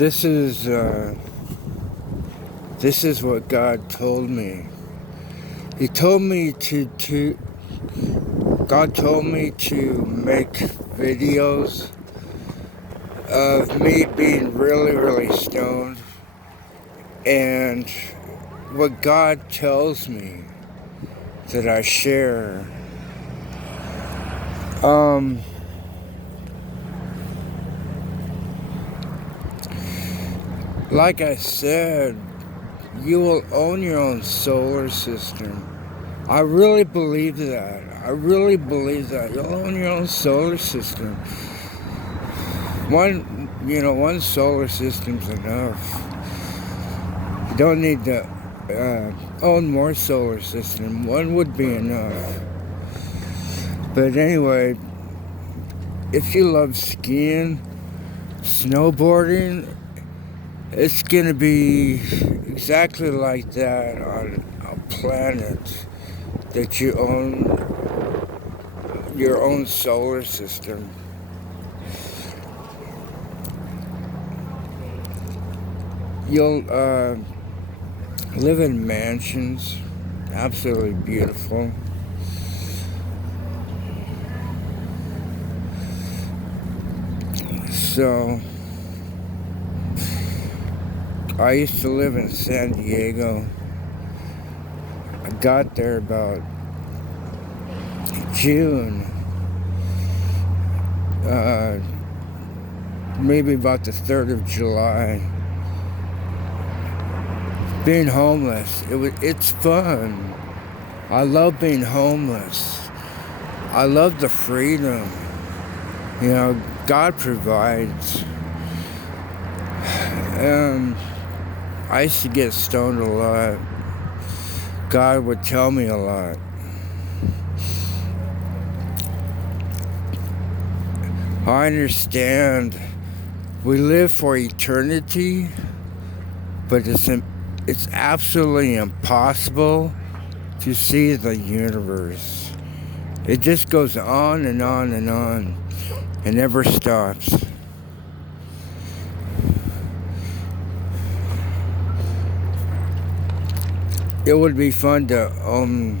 This is this is what God told me. He told me to God told me to make videos of me being really, really stoned, and what God tells me that I share. Like I said, you will own your own solar system. I really believe that. I really believe that. You'll own your own solar system. One solar system's enough. You don't need to own more solar system. One would be enough. But anyway, if you love skiing, snowboarding, it's gonna be exactly like that on a planet that you own your own solar system. You'll live in mansions, absolutely beautiful. So, I used to live in San Diego. I got there about June, maybe about the 3rd of July. Being homeless, it's fun. I love being homeless. I love the freedom. God provides. I used to get stoned a lot. God would tell me a lot. I understand we live for eternity, but it's absolutely impossible to see the universe. It just goes on and on and on and never stops. It would be fun to own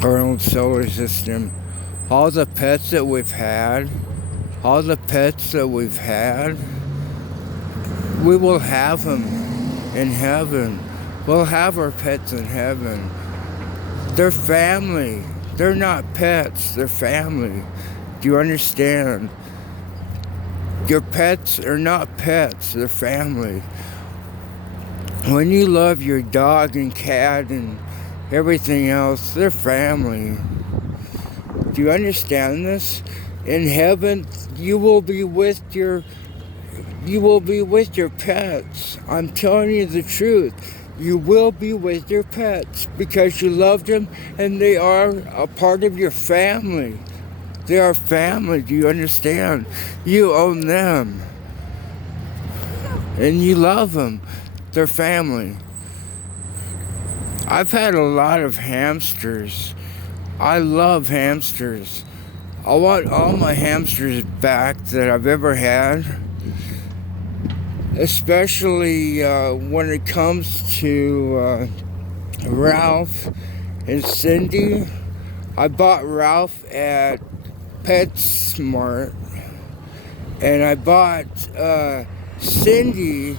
our own solar system. All the pets that we've had, we will have them in heaven. We'll have our pets in heaven. They're family. They're not pets, they're family. Do you understand? Your pets are not pets, they're family. When you love your dog and cat and everything else, they're family. Do you understand this? In heaven, you will be with your pets. I'm telling you the truth. You will be with your pets because you love them and they are a part of your family. They are family. Do you understand? You own them. And you love them. They're family. I've had a lot of hamsters. I love hamsters. I want all my hamsters back that I've ever had. Especially when it comes to Ralph and Cindy. I bought Ralph at PetSmart. And I bought Cindy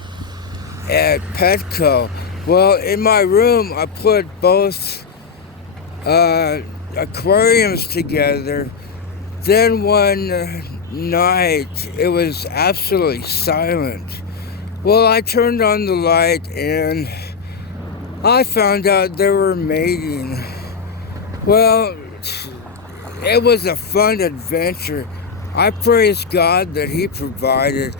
at Petco. Well, in my room, I put both aquariums together. Then one night, it was absolutely silent. Well, I turned on the light and I found out they were mating. Well, it was a fun adventure. I praise God that He provided.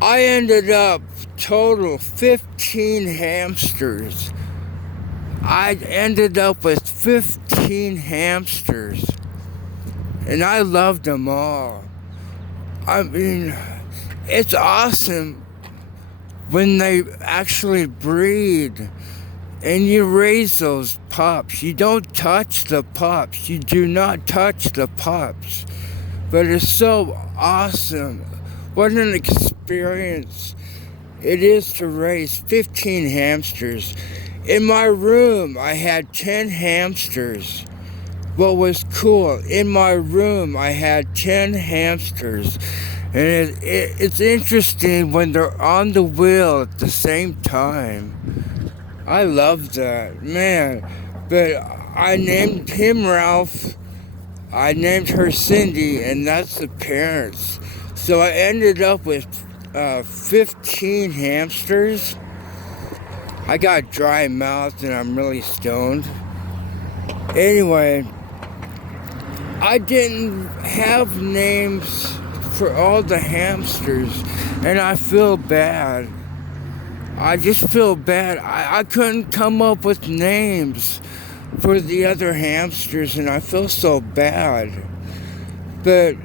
I ended up total 15 hamsters. I ended up with 15 hamsters. And I loved them all. I mean, it's awesome when they actually breed and you raise those pups. You don't touch the pups. You do not touch the pups. But it's so awesome. What an experience experience it is to raise 15 hamsters. In my room, I had 10 hamsters. What was cool, in my room, I had 10 hamsters. And it's interesting when they're on the wheel at the same time. I love that, man. But I named him Ralph. I named her Cindy, and that's the parents. So I ended up with 15 hamsters. I got dry mouth and I'm really stoned. Anyway, I didn't have names for all the hamsters, and I feel bad. I just feel bad. I couldn't come up with names for the other hamsters, and I feel so bad. But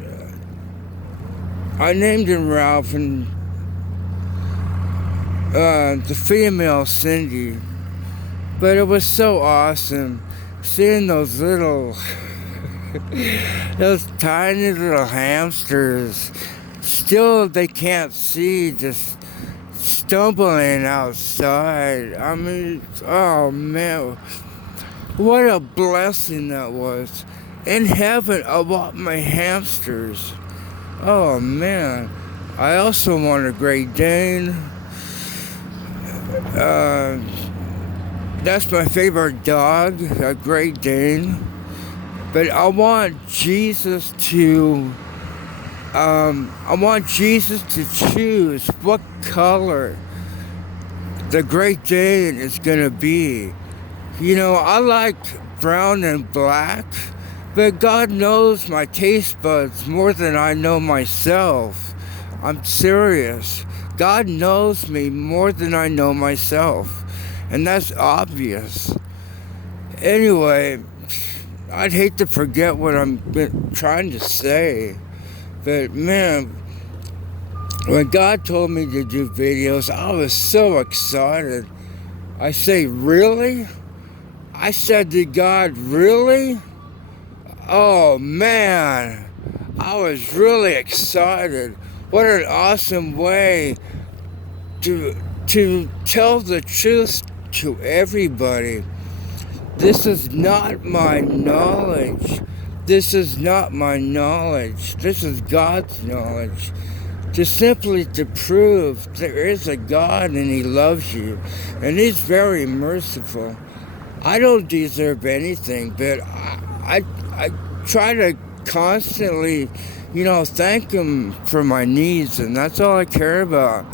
I named him Ralph, and the female Cindy. But it was so awesome seeing those little those tiny little hamsters. Still, they can't see, just stumbling outside. I mean, oh man, what a blessing that was. In heaven, I want my hamsters. Oh man, I also want a Great Dane. That's my favorite dog, a Great Dane. But I want Jesus to choose what color the Great Dane is gonna be. You know, I like brown and black, but God knows my taste buds more than I know myself. I'm serious. God knows me more than I know myself, and that's obvious. Anyway, I'd hate to forget what I'm trying to say, but man, when God told me to do videos, I was so excited. I say, really? I said to God, really? Oh man, I was really excited. What an awesome way to tell the truth to everybody. This is not my knowledge. This is not my knowledge. This is God's knowledge. To prove there is a God and He loves you. And He's very merciful. I don't deserve anything, but I try to constantly, thank Him for my needs, and that's all I care about.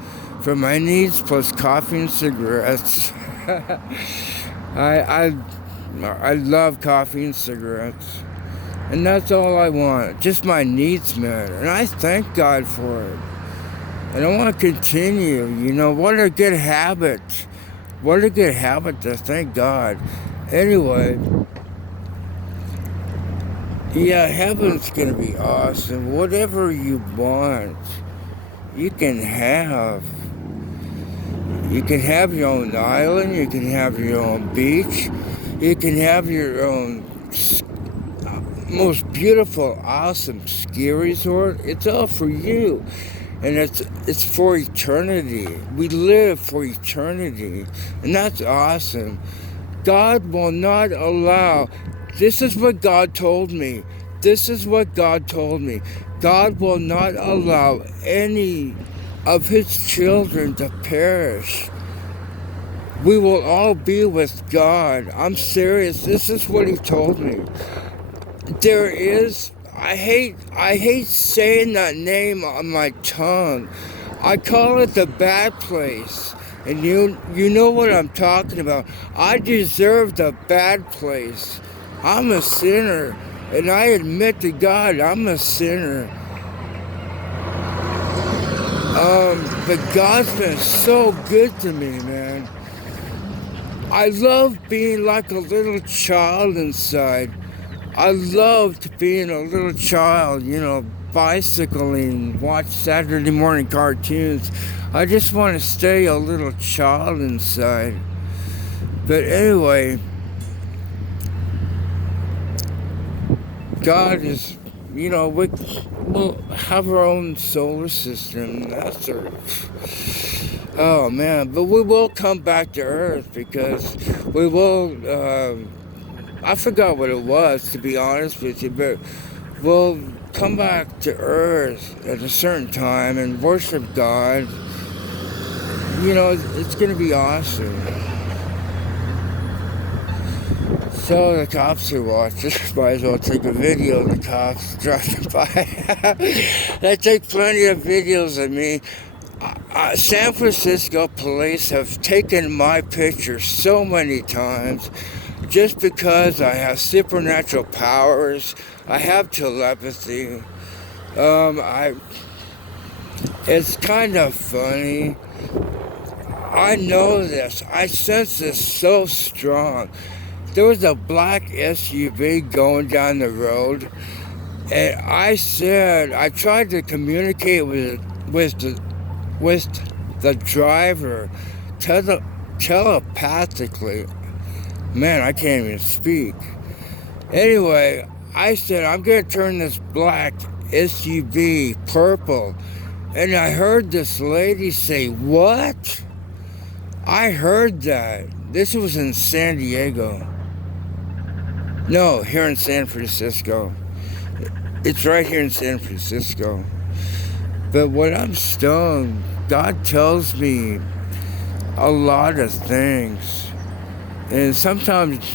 For my needs plus coffee and cigarettes. I love coffee and cigarettes, and that's all I want. Just my needs met, and I thank God for it. And I want to continue. What a good habit. What a good habit to thank God. Anyway, yeah, heaven's gonna be awesome. Whatever you want, you can have. You can have your own island, you can have your own beach, you can have your own most beautiful, awesome ski resort. It's all for you. And it's for eternity. We live for eternity. And that's awesome. God will not allow. This is what God told me. This is what God told me. God will not allow any of His children to perish. We will all be with God. I'm serious. This is what He told me. There is, I hate saying that name on my tongue. I call it the bad place. And you know what I'm talking about. I deserve the bad place. I'm a sinner. And I admit to God, I'm a sinner. But God's been so good to me, man. I love being like a little child inside. I loved being a little child, bicycling, watch Saturday morning cartoons. I just want to stay a little child inside. But anyway, God is we'll have our own solar system. That's oh man, but we will come back to Earth because we will. I forgot what it was, to be honest with you, but we'll come back to Earth at a certain time and worship God. It's going to be awesome. So the cops are watching. Might as well take a video of the cops driving by. They take plenty of videos of me. San Francisco police have taken my picture so many times just because I have supernatural powers. I have telepathy. It's kind of funny. I know this. I sense this so strong. There was a black SUV going down the road, and I tried to communicate with the driver telepathically. Man, I can't even speak. Anyway, I said, I'm going to turn this black SUV purple. And I heard this lady say, "What?" I heard that. This was in San Diego. No, here in San Francisco. It's right here in San Francisco. But when I'm stoned, God tells me a lot of things. And sometimes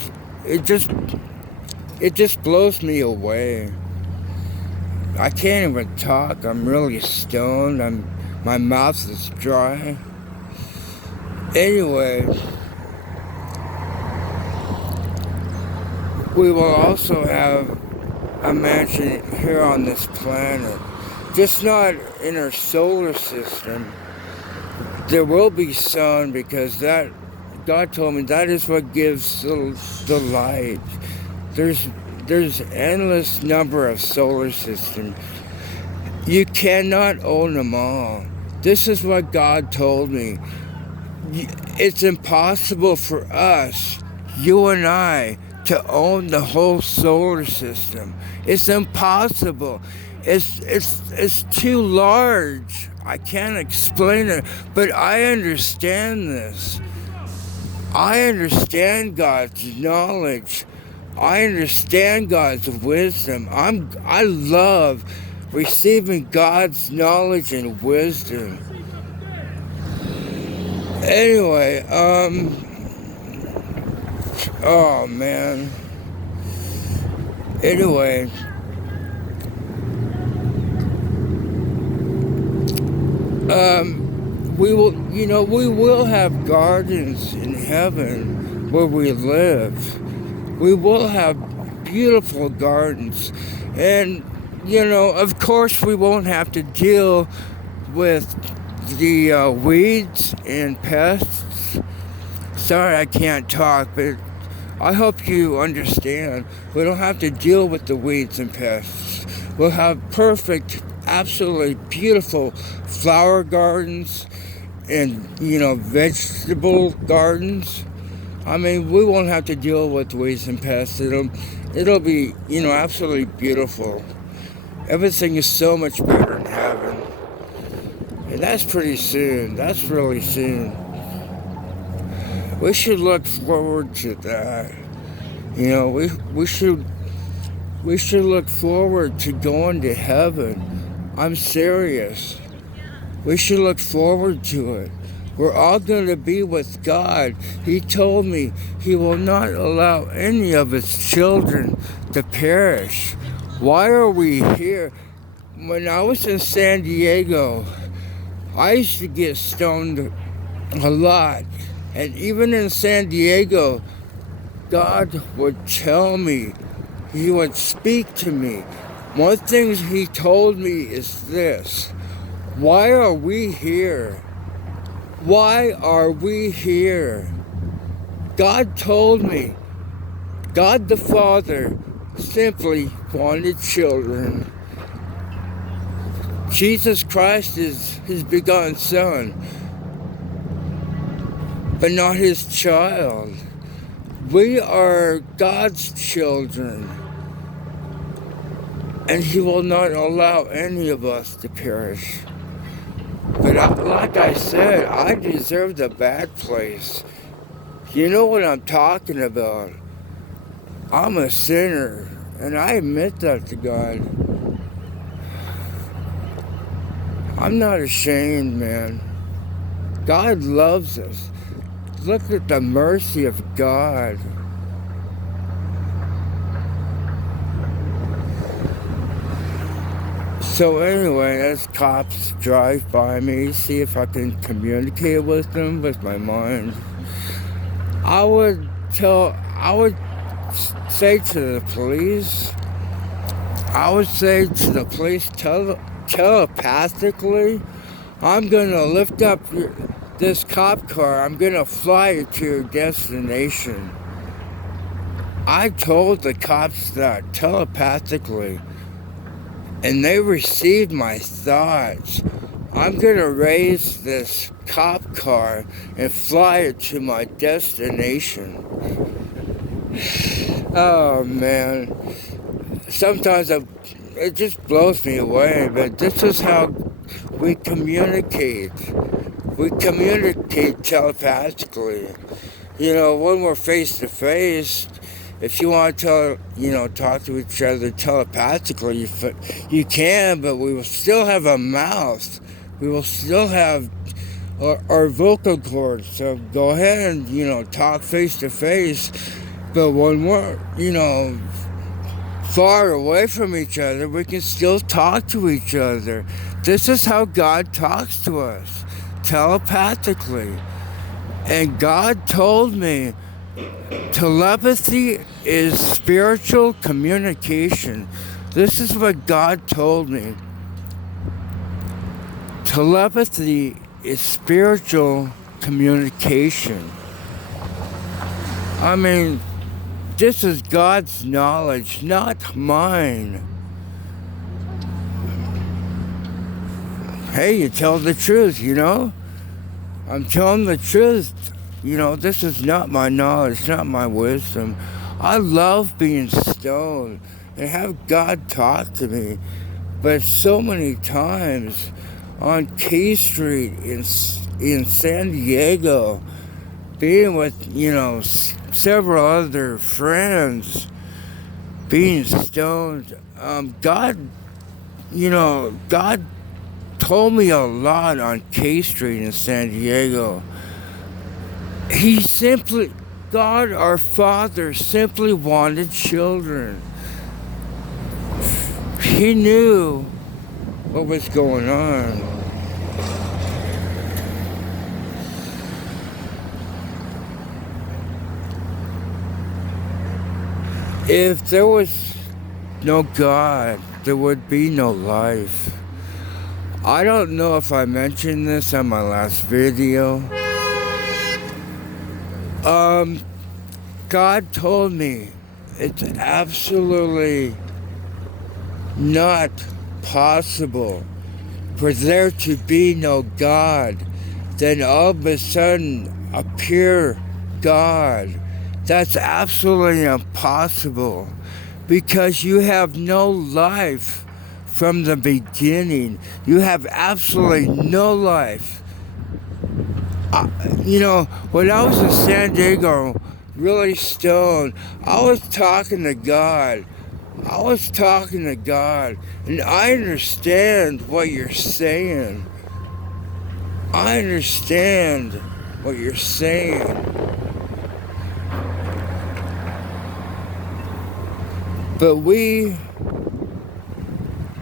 it just blows me away. I can't even talk. I'm really stoned. My mouth is dry. Anyway, we will also have a mansion here on this planet. Just not in our solar system. There will be sun because God told me that is what gives the light. There's endless number of solar systems. You cannot own them all. This is what God told me. It's impossible for us, you and I, to own the whole solar system. It's impossible. It's too large. I can't explain it, but I understand this. I understand God's knowledge. I understand God's wisdom. I love receiving God's knowledge and wisdom. Anyway, oh man. Anyway, we will have gardens in heaven where we live. We will have beautiful gardens. And, of course we won't have to deal with the weeds and pests. Sorry I can't talk, but I hope you understand. We don't have to deal with the weeds and pests. We'll have perfect, absolutely beautiful flower gardens and, vegetable gardens. I mean, we won't have to deal with weeds and pests. It'll be, absolutely beautiful. Everything is so much better in heaven. And that's pretty soon. That's really soon. We should look forward to that. We should look forward to going to heaven. I'm serious. We should look forward to it. We're all going to be with God. He told me He will not allow any of His children to perish. Why are we here? When I was in San Diego, I used to get stoned a lot. And even in San Diego, God would tell me, He would speak to me. One thing He told me is this: why are we here? Why are we here? God told me, God the Father simply wanted children. Jesus Christ is His begotten Son, but not His child. We are God's children. and He will not allow any of us to perish. But like I said, I deserve the bad place. You know what I'm talking about. I'm a sinner, and I admit that to God. I'm not ashamed, man. God loves us. Look at the mercy of God. So anyway, as cops drive by me, see if I can communicate with them with my mind, I would say to the police, telepathically, I'm gonna lift up this cop car, I'm gonna fly you to your destination. I told the cops that telepathically, and they received my thoughts. I'm gonna raise this cop car and fly it to my destination. Oh man, sometimes it just blows me away, but this is how we communicate. We communicate telepathically. You know, when we're face to face, if you want to talk to each other telepathically, you can, but we will still have a mouth. We will still have our vocal cords. So go ahead and, talk face to face. But when we're, far away from each other, we can still talk to each other. This is how God talks to us, telepathically. And God told me telepathy is spiritual communication. This is what God told me. Telepathy is spiritual communication. I mean, this is God's knowledge, not mine. Hey, you tell the truth, I'm telling the truth. This is not my knowledge, not my wisdom. I love being stoned and have God talk to me. But so many times on K Street in San Diego, being with, several other friends, being stoned, God told me a lot on K Street in San Diego. God our Father simply wanted children. He knew what was going on. If there was no God, there would be no life. I don't know if I mentioned this on my last video. God told me it's absolutely not possible for there to be no God. Then all of a sudden appear God. That's absolutely impossible because you have no life from the beginning. You have absolutely no life. When I was in San Diego, really stoned, I was talking to God. And I understand what you're saying. But we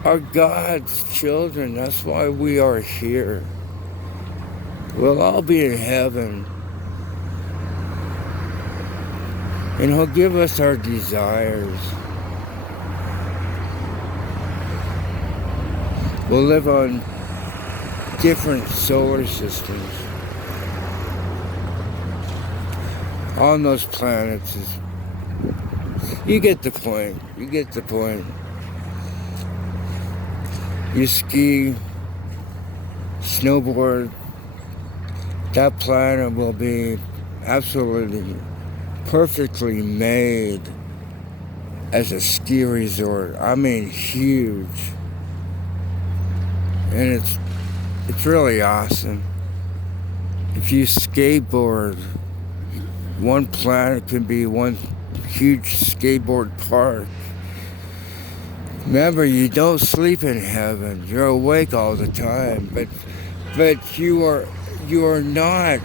are God's children. That's why we are here. We'll all be in heaven. And He'll give us our desires. We'll live on different solar systems. On those planets. You get the point. You ski, snowboard. That planet will be absolutely perfectly made as a ski resort. I mean, huge. And it's really awesome. If you skateboard, one planet can be one huge skateboard park. Remember, you don't sleep in heaven. You're awake all the time, but you are not.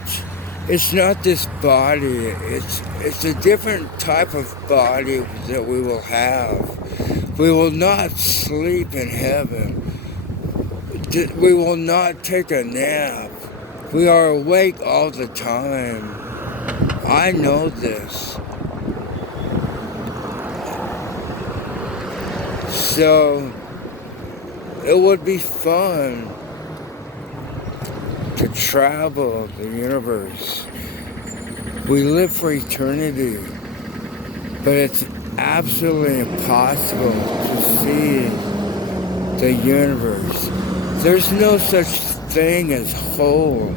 It's not this body. It's a different type of body that we will have. We will not sleep in heaven. We will not take a nap. We are awake all the time. I know this. So it would be fun to travel the universe. We live for eternity, but it's absolutely impossible to see the universe. There's no such thing as whole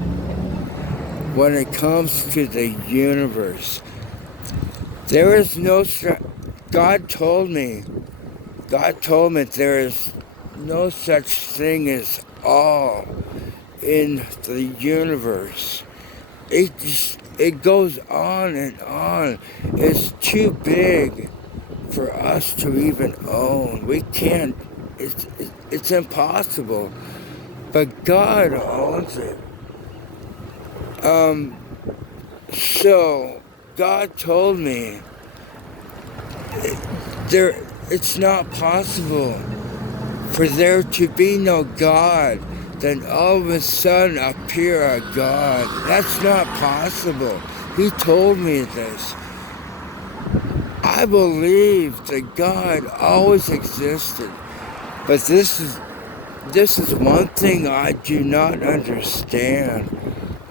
when it comes to the universe. There is no God told me there is no such thing as all in the universe. It goes on and on. It's too big for us to even own. We can't. It's impossible. But God owns it. So God told me it's not possible for there to be no God, then all of a sudden appear a God. That's not possible. He told me this. I believe that God always existed, but this is one thing I do not understand.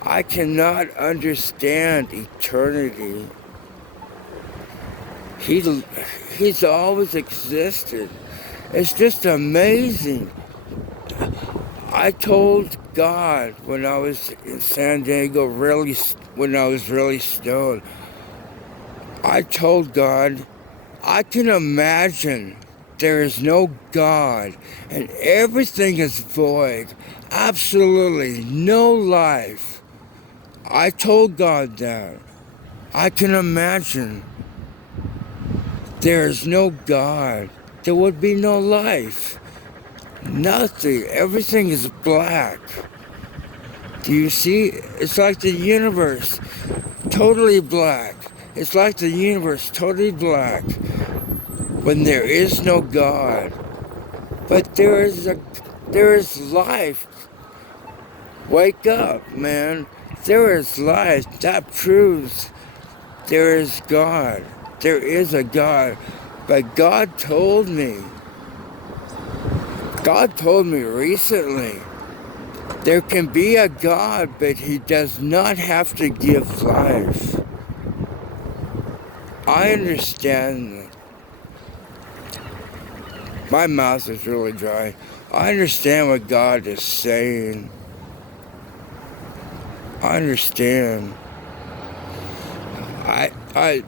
I cannot understand eternity. He's always existed. It's just amazing. I told God when I was in San Diego, when I was really stoned, I told God, I can imagine there is no God and everything is void. Absolutely no life. I told God that. I can imagine there is no God. There would be no life. Nothing. Everything is black. Do you see? It's like the universe, totally black. It's like the universe, totally black, when there is no God. But there is life. Wake up, man. There is life. That proves there is God. There is a God. But God told me recently, there can be a God, but he does not have to give life. I understand that. My mouth is really dry. I understand what God is saying. I understand. I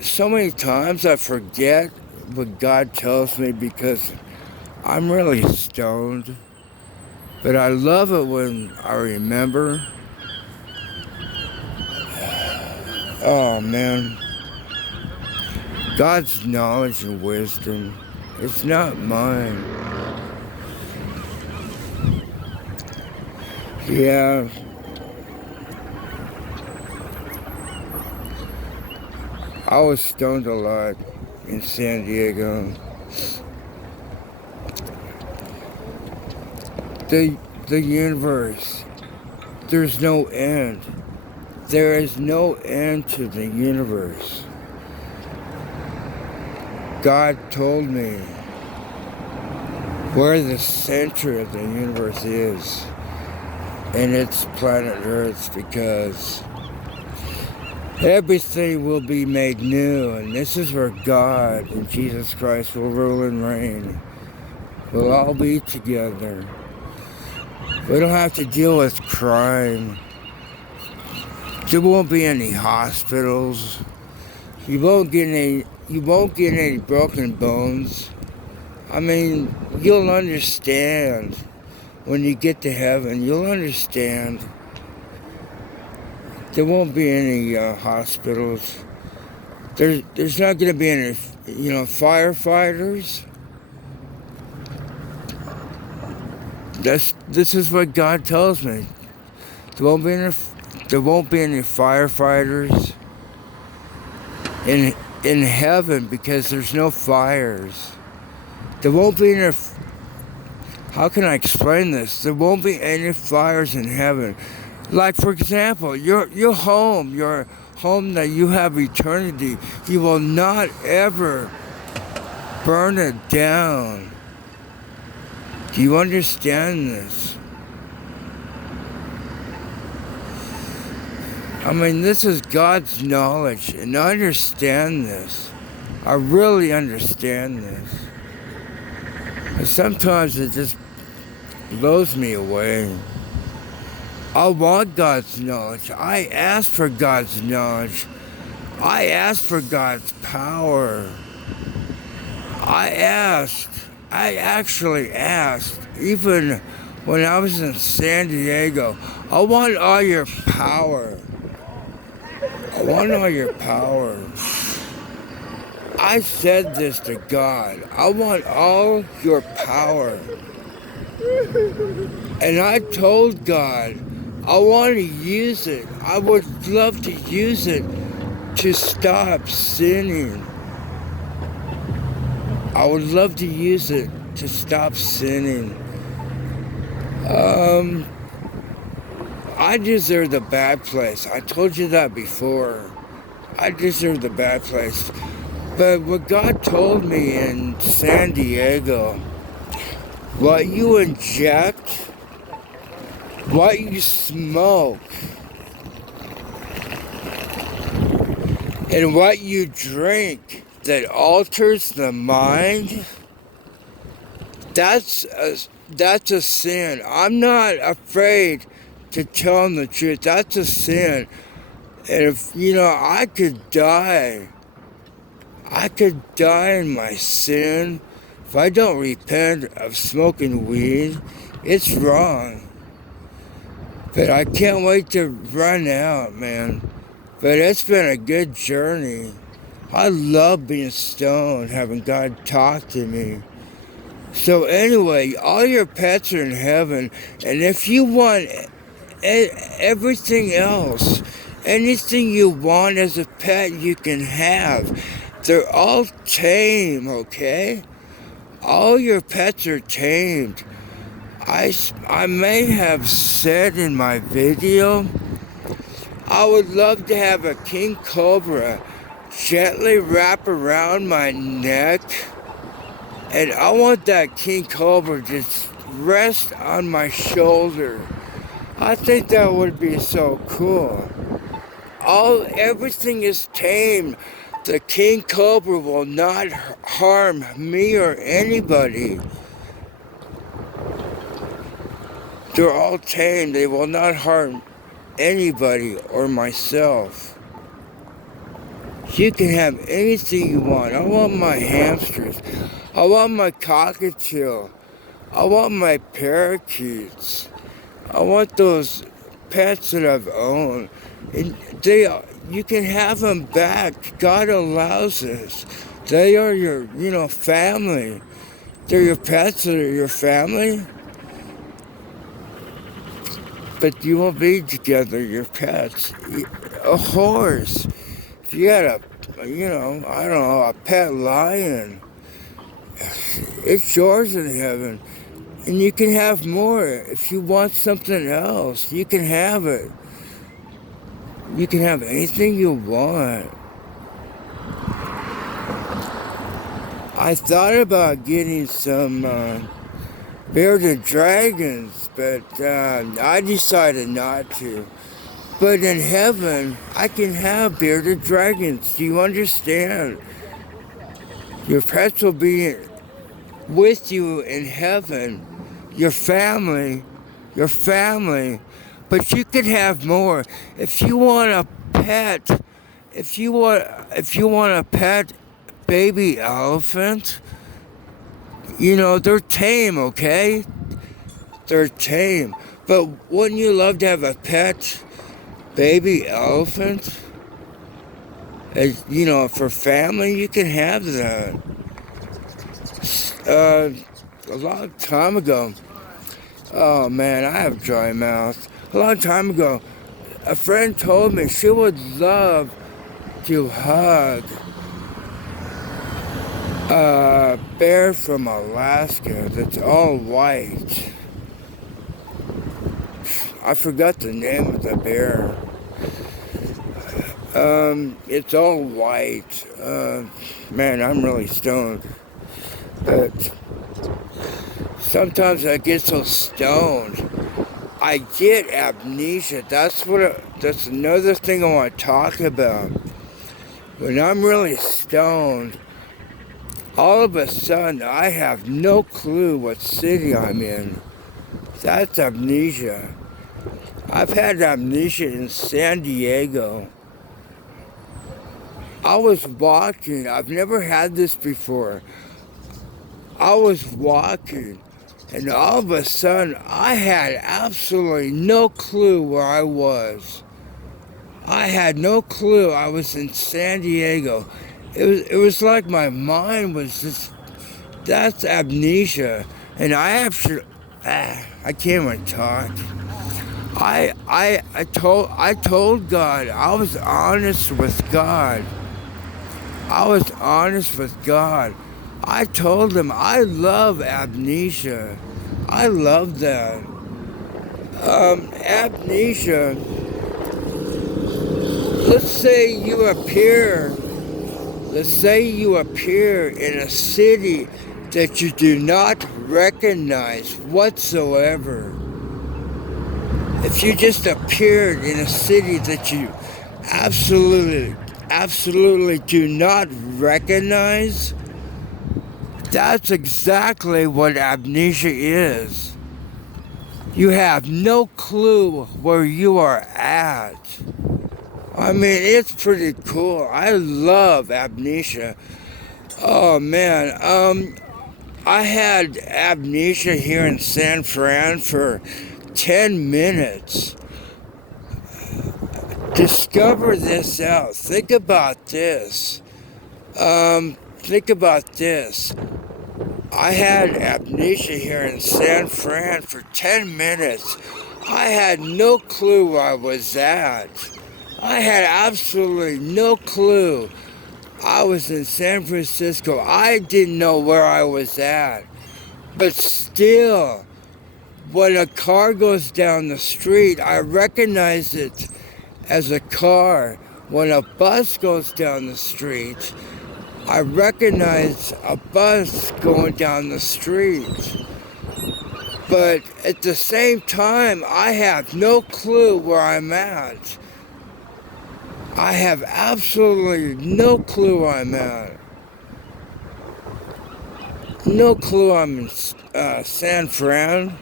so many times I forget what God tells me because I'm really stoned. But I love it when I remember. Oh man. God's knowledge and wisdom, it's not mine. Yeah. I was stoned a lot in San Diego. The universe, there's no end. There is no end to the universe. God told me where the center of the universe is, and it's planet Earth, because everything will be made new, and this is where God and Jesus Christ will rule and reign. We'll all be together. We don't have to deal with crime. There won't be any hospitals. You won't get any You won't get any broken bones. I mean, you'll understand when you get to heaven. You'll understand. There won't be any hospitals. There's not going to be any, firefighters. This is what God tells me. There won't be any firefighters in heaven because there's no fires. There won't be any. How can I explain this? There won't be any fires in heaven. Like, for example, your home that you have eternity, you will not ever burn it down. Do you understand this? I mean, this is God's knowledge, and I understand this. I really understand this. And sometimes it just blows me away. I want God's knowledge. I ask for God's knowledge. I ask for God's power. I actually asked, even when I was in San Diego, I want all your power. I want all your power. I said this to God. I want all your power. And I told God, I want to use it. I would love to use it to stop sinning. I would love to use it to stop sinning. I deserve the bad place. I told you that before. I deserve the bad place. But what God told me in San Diego, what you inject, what you smoke, and what you drink that alters the mind, that's a sin. I'm not afraid to tell them the truth. That's a sin. And if, I could die in my sin. If I don't repent of smoking weed, it's wrong. But I can't wait to run out, man. But it's been a good journey. I love being stoned, having God talk to me. So anyway, all your pets are in heaven, and if you want everything else, anything you want as a pet, you can have. They're all tame, okay? All your pets are tamed. I may have said in my video, I would love to have a king cobra gently wrap around my neck, and I want that king cobra to rest on my shoulder. I think that would be so cool. Everything is tamed. The king cobra will not harm me or anybody. They're all tamed. They will not harm anybody or myself. You can have anything you want. I want my hamsters. I want my cockatiel. I want my parakeets. I want those pets that I've owned. And you can have them back. God allows this. They are your, family. They're your pets that are your family. But you won't be together, your pets. A horse. If you had a pet lion, it's yours in heaven. And you can have more. If you want something else, you can have it. You can have anything you want. I thought about getting some bearded dragons, but I decided not to. But in heaven, I can have bearded dragons. Do you understand? Your pets will be with you in heaven. Your family. But you could have more. If you want a pet, if you want a pet, baby elephant, they're tame, okay? They're tame. But wouldn't you love to have a pet baby elephant? For family, you can have that. A long time ago, oh man, I have dry mouth. A long time ago, a friend told me she would love to hug a bear from Alaska that's all white. I forgot the name of the bear. It's all white. Man, I'm really stoned. But sometimes I get so stoned, I get amnesia. That's another thing I want to talk about. When I'm really stoned, all of a sudden I have no clue what city I'm in. That's amnesia. I've had amnesia in San Diego. I was walking. I've never had this before. I was walking, and all of a sudden, I had absolutely no clue where I was. I had no clue I was in San Diego. It was like my mind was just, that's amnesia. And I can't even talk. I told God, I was honest with God. I was honest with God. I told him I love amnesia. I love that. Amnesia. Let's say you appear in a city that you do not recognize whatsoever. If you just appeared in a city that you absolutely do not recognize, that's exactly what amnesia is. You have no clue where you are at. I mean, it's pretty cool. I love amnesia. Oh man, I had amnesia here in San Fran for 10 minutes. Discover this out. Think about this. Think about this. I had amnesia here in San Fran for 10 minutes. I had no clue where I was at. I had absolutely no clue. I was in San Francisco. I didn't know where I was at. But still, when a car goes down the street, I recognize it as a car. When a bus goes down the street, I recognize a bus going down the street. But at the same time, I have no clue where I'm at. I have absolutely no clue where I'm at. No clue I'm in San Fran.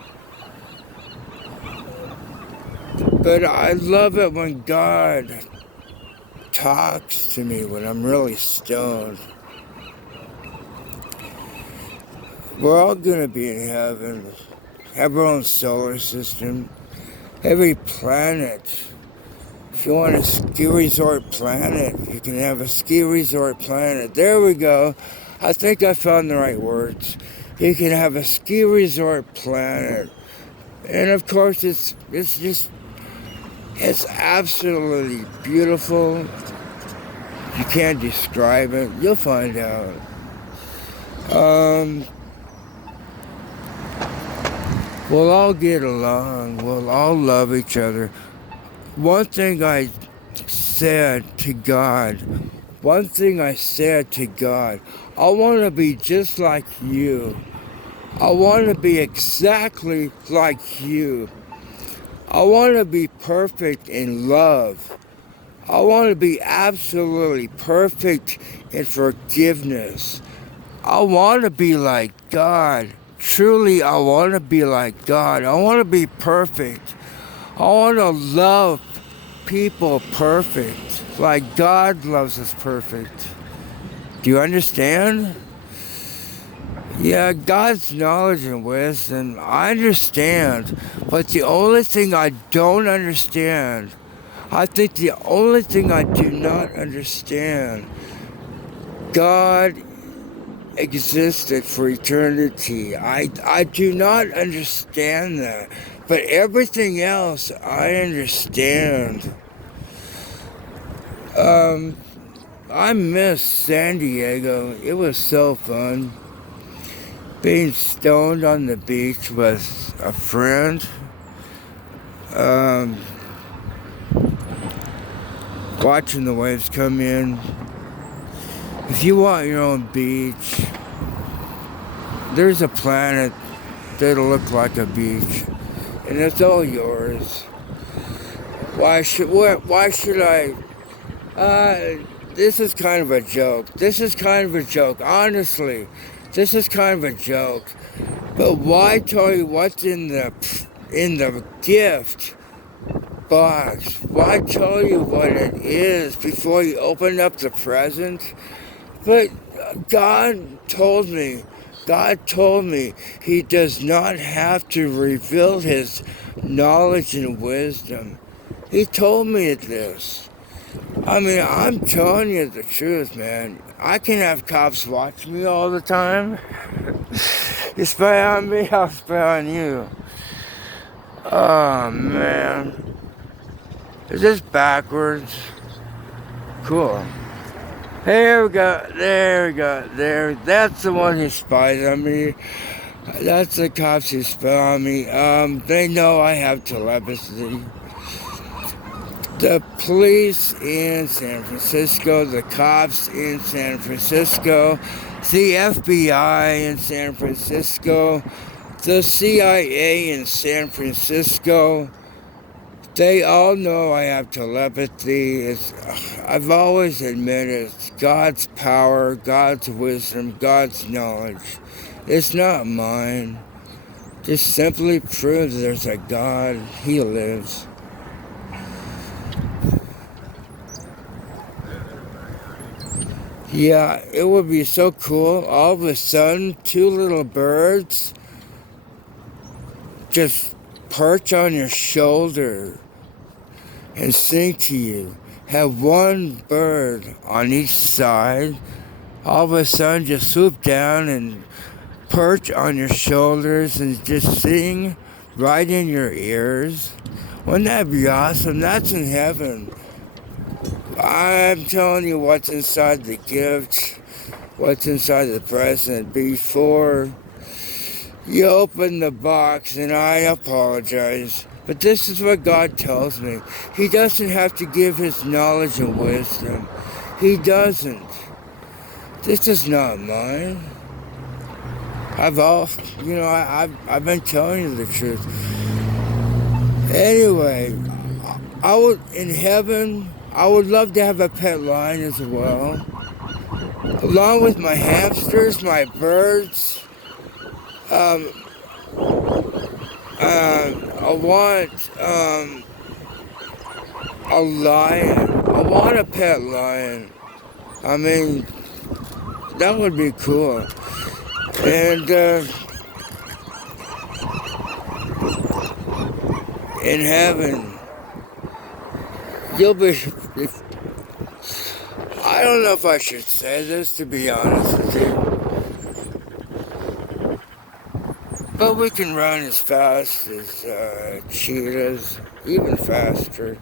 But I love it when God talks to me when I'm really stoned. We're all gonna be in heaven, have our own solar system, every planet. If you want a ski resort planet, you can have a ski resort planet. There we go. I think I found the right words. You can have a ski resort planet. And of course it's absolutely beautiful. You can't describe it. You'll find out. We'll all get along. We'll all love each other. One thing I said to God, I want to be just like you. I want to be exactly like you. I want to be perfect in love. I want to be absolutely perfect in forgiveness. I want to be like God. Truly, I want to be like God. I want to be perfect. I want to love people perfect, like God loves us perfect. Do you understand? Yeah, God's knowledge and wisdom, I understand. But the only thing I don't understand, I think the only thing I do not understand, God existed for eternity. I do not understand that. But everything else, I understand. I miss San Diego. It was so fun. Being stoned on the beach with a friend. Watching the waves come in. If you want your own beach, there's a planet that'll look like a beach, and it's all yours. Why should I? This is kind of a joke. Honestly, this is kind of a joke. But why tell you what's in the gift box? Why tell you what it is before you open up the present? But God told me He does not have to reveal His knowledge and wisdom. He told me this. I mean, I'm telling you the truth, man. I can have cops watch me all the time. You spy on me, I'll spy on you. Oh, man. Is this backwards? Cool. There we go. That's the one who spies on me. That's the cops who spy on me. They know I have telepathy. The police in San Francisco, the cops in San Francisco, the FBI in San Francisco, the CIA in San Francisco, they all know I have telepathy. I've always admitted it's God's power, God's wisdom, God's knowledge. It's not mine. Just simply proves there's a God. He lives. Yeah, it would be so cool. All of a sudden, two little birds just perch on your shoulder and sing to you. Have one bird on each side. All of a sudden, just swoop down and perch on your shoulders and just sing right in your ears. Wouldn't that be awesome? That's in heaven. I'm telling you what's inside the gift, what's inside the present before you open the box, and I apologize. But this is what God tells me. He doesn't have to give His knowledge and wisdom. He doesn't. This is not mine. I've been telling you the truth. Anyway, in heaven, I would love to have a pet lion as well. Along with my hamsters, my birds. I want a lion. I want a pet lion. I mean, that would be cool. And in heaven, you'll be... I don't know if I should say this, to be honest with you. But we can run as fast as cheetahs, even faster.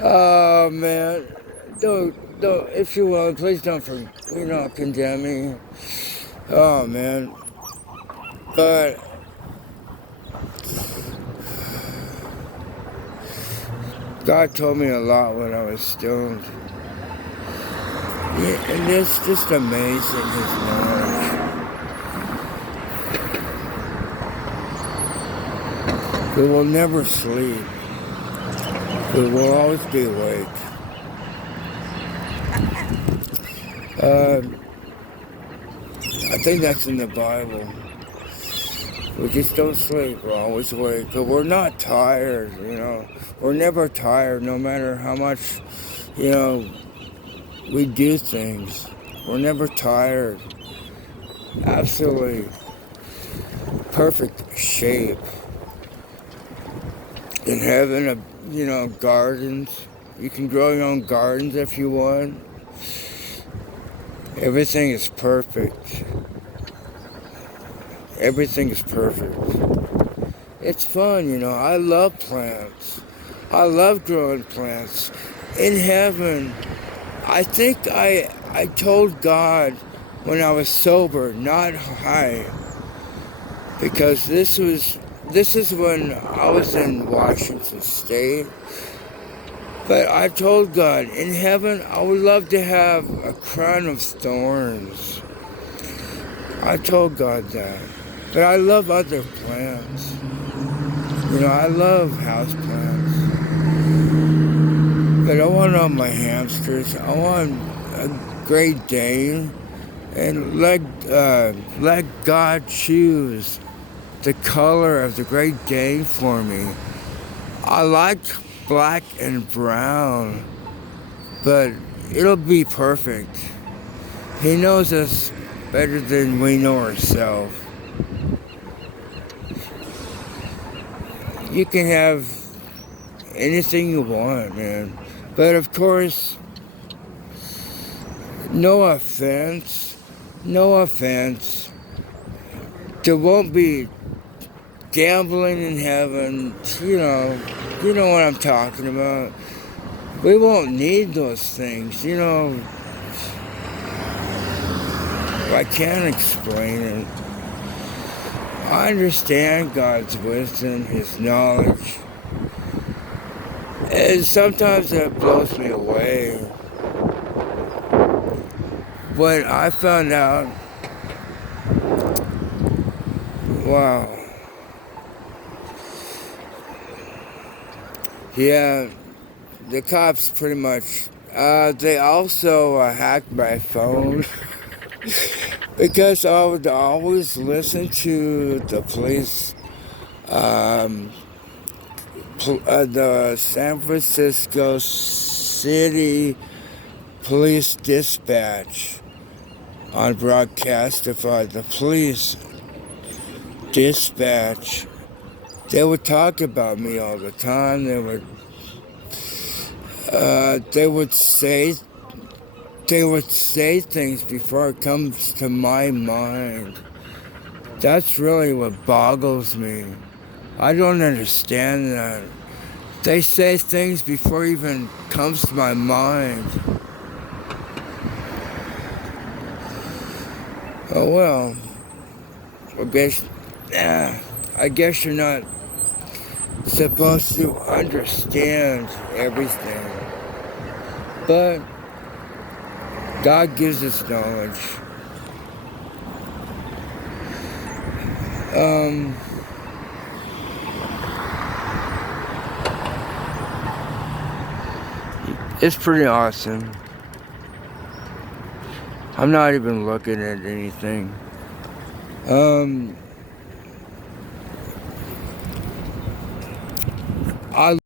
Oh, man. Don't, if you will, please don't condemn me. Oh, man. But God told me a lot when I was stoned. Yeah, and it's just amazing, His knowledge. We will never sleep. We will always be awake. I think that's in the Bible. We just don't sleep. We're always awake. But we're not tired, We're never tired, no matter how much, we do things. We're never tired. Absolutely perfect shape. In heaven, gardens. You can grow your own gardens if you want. Everything is perfect. Everything is perfect. It's fun, I love plants. I love growing plants. In heaven, I think I told God when I was sober, not high, because this is when I was in Washington State. But I told God, in heaven, I would love to have a crown of thorns. I told God that. But I love other plants. I love houseplants. But I want all my hamsters. I want a Great Dane. And let God choose the color of the Great Dane for me. I like black and brown, but it'll be perfect. He knows us better than we know ourselves. You can have anything you want, man. But of course, no offense, there won't be gambling in heaven, you know what I'm talking about. We won't need those things, I can't explain it. I understand God's wisdom, His knowledge, and sometimes that blows me away. When I found out, wow, yeah, the cops pretty much, they also hacked my phone because I would always listen to the police, the San Francisco City Police Dispatch on Broadcastify, the police dispatch. They would talk about me all the time. They would say things before it comes to my mind. That's really what boggles me. I don't understand that. They say things before it even comes to my mind. Oh well. I guess you're not supposed to understand everything. But God gives us knowledge. It's pretty awesome. I'm not even looking at anything. I